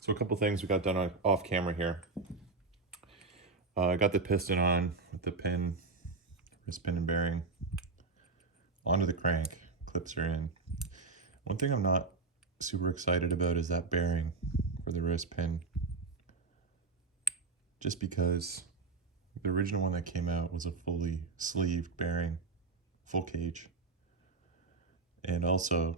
So a couple things we got done off camera here. I got the piston on with the pin, wrist pin and bearing onto the crank. Clips are in. One thing I'm not super excited about is that bearing for the wrist pin. Just because the original one that came out was a fully sleeved bearing, full cage. And also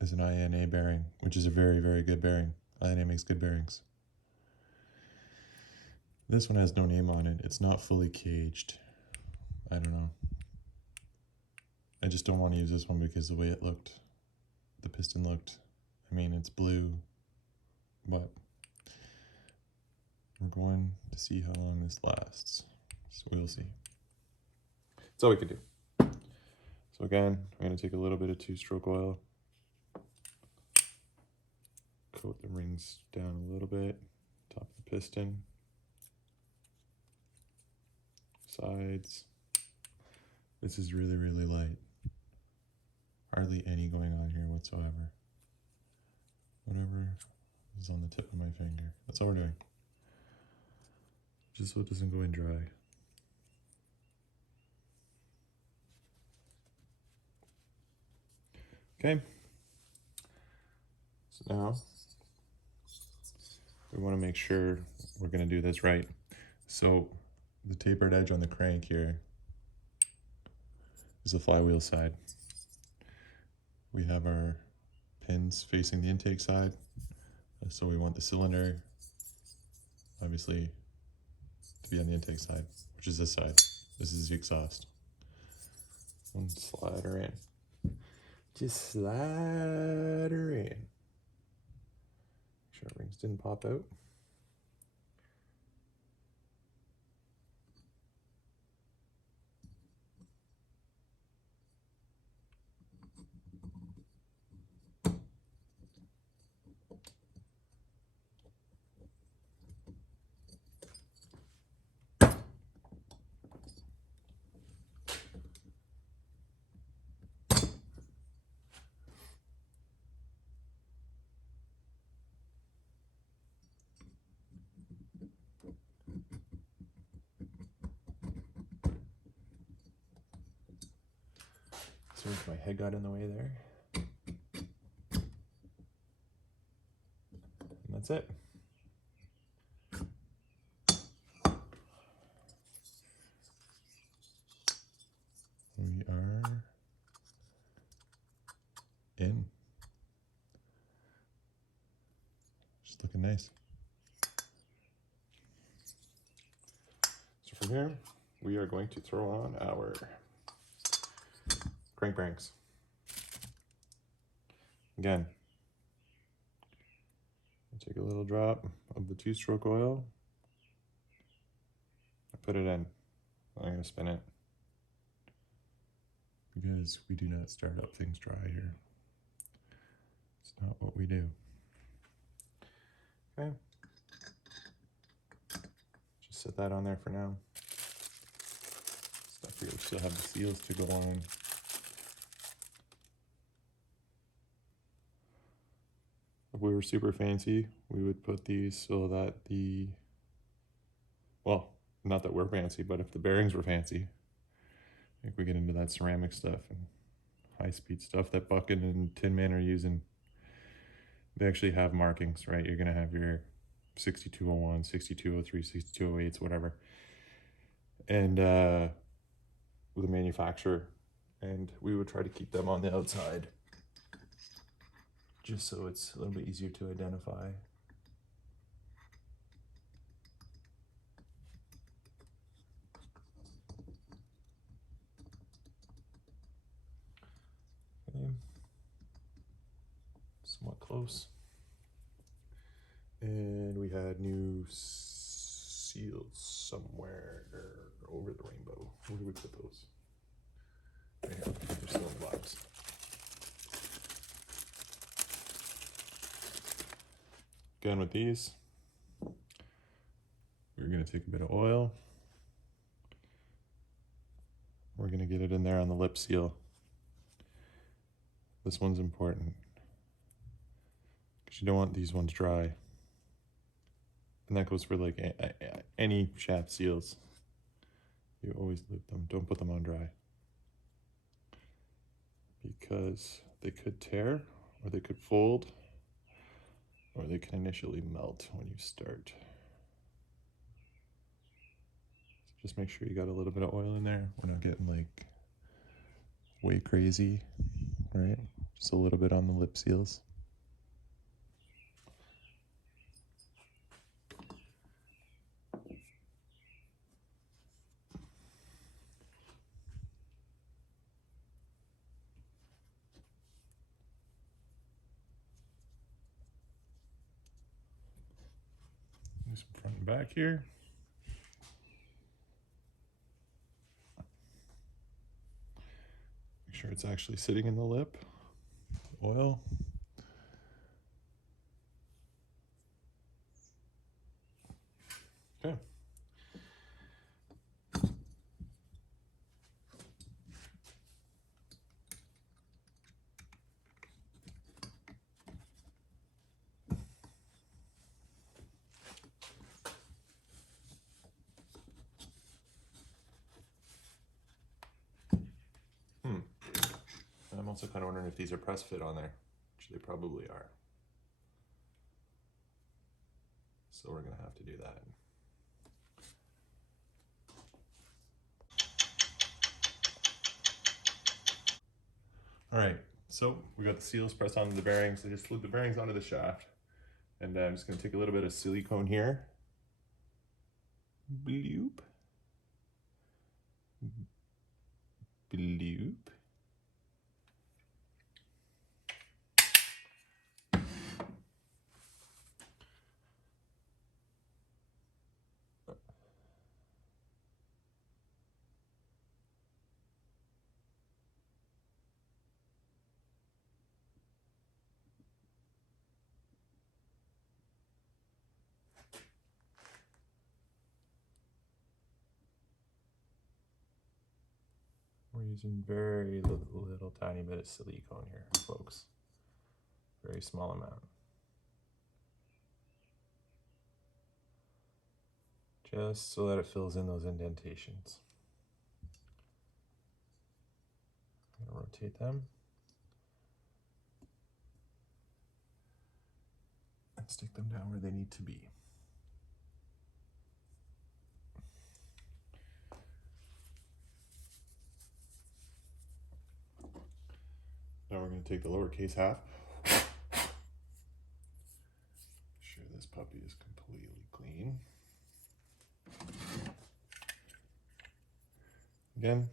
is an INA bearing, which is a very, very good bearing. INA makes good bearings. This one has no name on it. It's not fully caged. I don't know. I just don't want to use this one because the way it looked, the piston looked. I mean, it's blue, but we're going to see how long this lasts. So we'll see. That's all we could do. So again, I'm going to take a little bit of 2-stroke oil, coat the rings down a little bit, top of the piston, sides. This is really, really light. Hardly any going on here whatsoever. Whatever is on the tip of my finger. That's all we're doing. Just so it doesn't go in dry. Okay. So now we want to make sure we're going to do this right. So the tapered edge on the crank here is the flywheel side. We have our pins facing the intake side. So we want the cylinder, obviously, to be on the intake side, which is this side. This is the exhaust. And slide her in. Just slide her in. Make sure rings didn't pop out. So my head got in the way there. And that's it. We are in. Just looking nice. So from here, we are going to throw on our crank bearings. Again, take a little drop of the 2-stroke oil. I put it in. I'm going to spin it because we do not start up things dry here. It's not what we do. Okay. Just set that on there for now. Stuff here, we still have the seals to go on. If we were super fancy, we would put these so that well, not that we're fancy, but if the bearings were fancy, I think we get into that ceramic stuff and high-speed stuff that Bucket and Tin Man are using. They actually have markings, right? You're going to have your 6201, 6203, 6208s, whatever. And with a manufacturer. And we would try to keep them on the outside, just so it's a little bit easier to identify. Okay. Somewhat close. And we had new seals somewhere over the rainbow. Where do we put those? Right here. They're still in the box. Again with these, we're going to take a bit of oil. We're going to get it in there on the lip seal. This one's important because you don't want these ones dry. And that goes for like any shaft seals. You always loop them. Don't put them on dry because they could tear, or they could fold, or they can initially melt when you start. So just make sure you got a little bit of oil in there. We're not getting like way crazy, right? Just a little bit on the lip seals. Do some front and back here. Make sure it's actually sitting in the lip. Oil. Okay. I'm also kind of wondering if these are press fit on there, which they probably are. So we're gonna have to do that. All right, so we got the seals pressed onto the bearings. I just slid the bearings onto the shaft. And I'm just gonna take a little bit of silicone here. Bloop. Bloop. We're using very little tiny bit of silicone here, folks. Very small amount. Just so that it fills in those indentations. I'm gonna rotate them. And stick them down where they need to be. Now we're going to take the lowercase half. Make sure this puppy is completely clean. Again,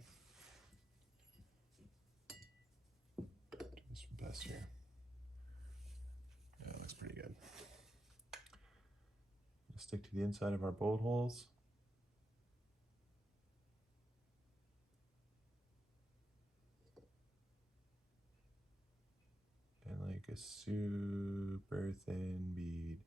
do this best here. Yeah, it looks pretty good. Stick to the inside of our bolt holes. And like a super thin bead.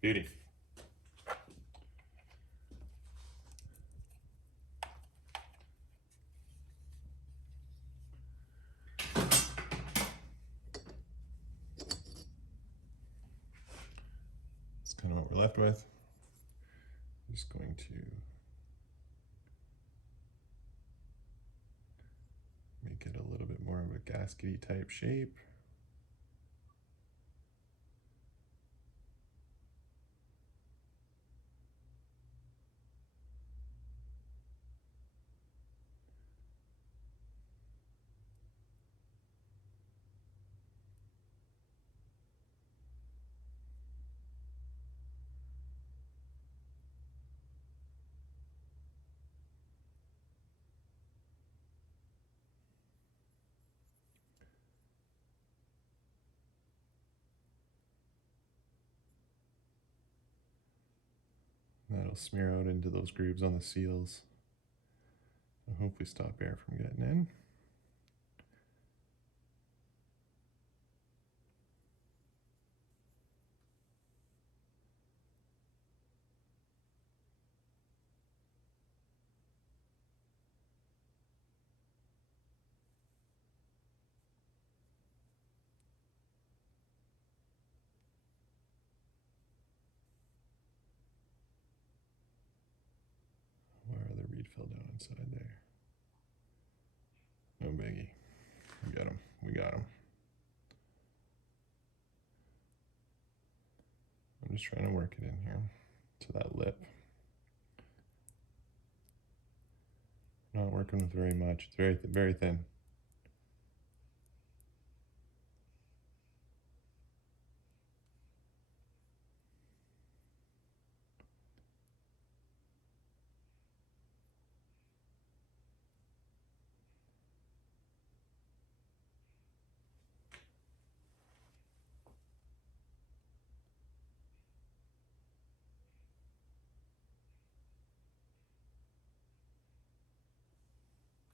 Beauty. That's kind of what we're left with. I'm just going to make it a little bit more of a gaskety type shape. That'll smear out into those grooves on the seals and hopefully stop air from getting in. Where are the reed fell down inside there? No biggie. We got him. We got him. I'm just trying to work it in here to that lip. Not working with very much. It's very, very thin.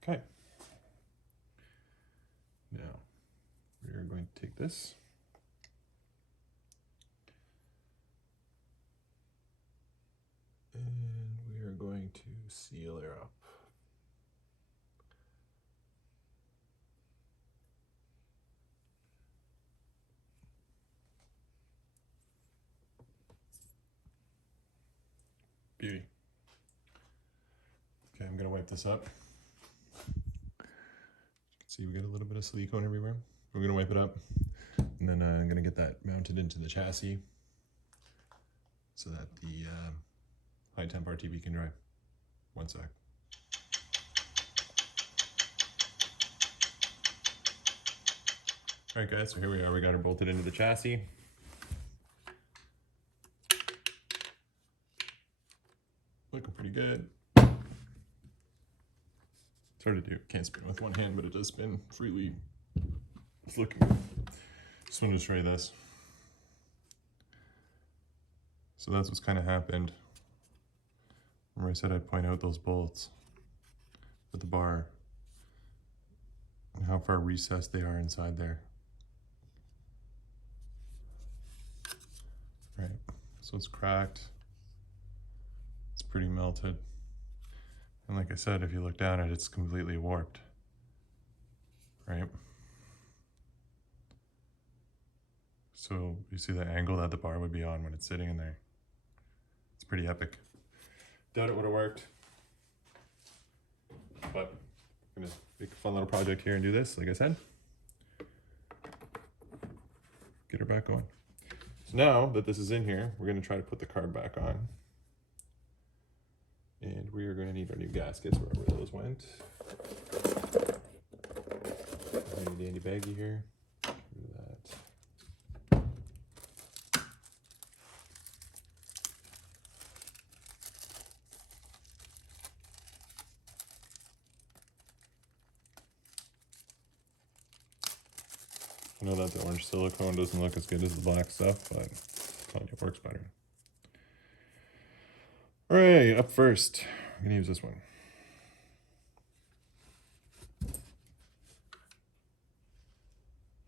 Okay. Now, we are going to take this. And we are going to seal her up. Beauty. Okay, I'm gonna wipe this up. See, we got a little bit of silicone everywhere. We're gonna wipe it up, and then I'm gonna get that mounted into the chassis so that the high temp RTV can dry. One sec. All right, guys, so here we are. We got her bolted into the chassis. Looking pretty good. It's hard to do. Can't spin with one hand, but it does spin freely. It's looking good. Just wanted to show you this. So that's what's kind of happened. Remember I said I'd point out those bolts with the bar and how far recessed they are inside there. Right, so it's cracked. It's pretty melted. And like I said, if you look down at it, it's completely warped, right? So you see the angle that the bar would be on when it's sitting in there. It's pretty epic. Doubt it would have worked, but I'm gonna make a fun little project here and do this, like I said. Get her back on. So now that this is in here, we're gonna try to put the carb back on. And we are going to need our new gaskets wherever those went. Handy dandy baggie here. Get rid of that. I know that the orange silicone doesn't look as good as the black stuff, but I'm telling you, it works better. All right, up first, I'm gonna use this one.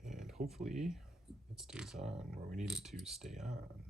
And hopefully it stays on where we need it to stay on.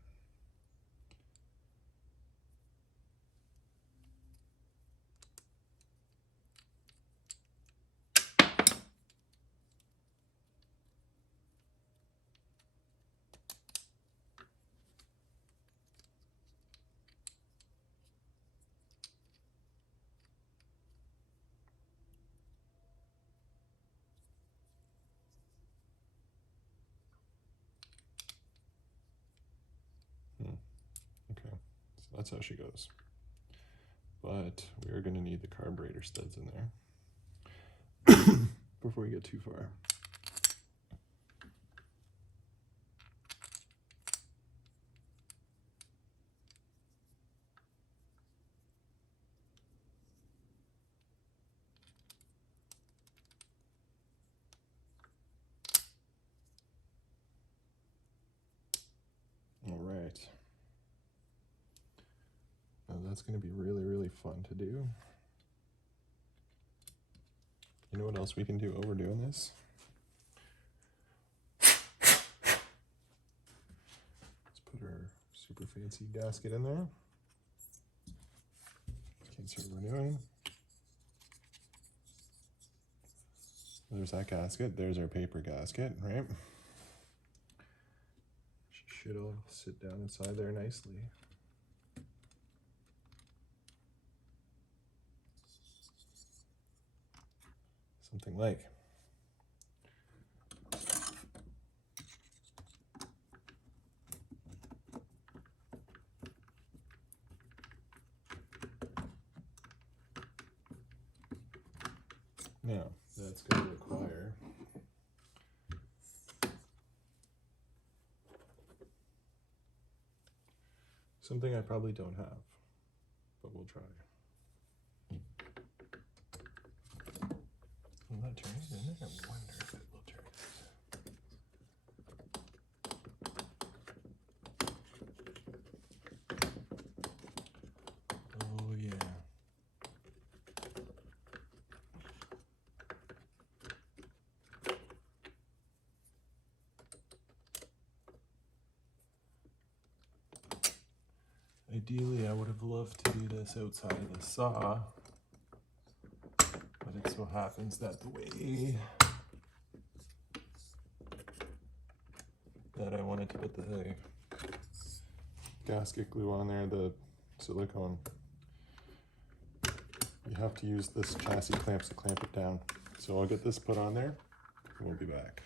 Okay, so that's how she goes. But we are gonna need the carburetor studs in there before we get too far. All right. Now that's going to be really, really fun to do. You know what else we can do while we're doing this? Let's put our super fancy gasket in there. Can't see what we're doing. There's that gasket. There's our paper gasket, right? Should all sit down inside there nicely. Something like. Now, that's going to require something I probably don't have, but we'll try. Will that turn it in there? I wonder if it will turn it. Oh yeah. Ideally, I would have loved to do this outside of the saw, but it so happens that the way that I wanted to put the gasket glue on there, the silicone, you have to use this chassis clamps to clamp it down. So I'll get this put on there, and we'll be back.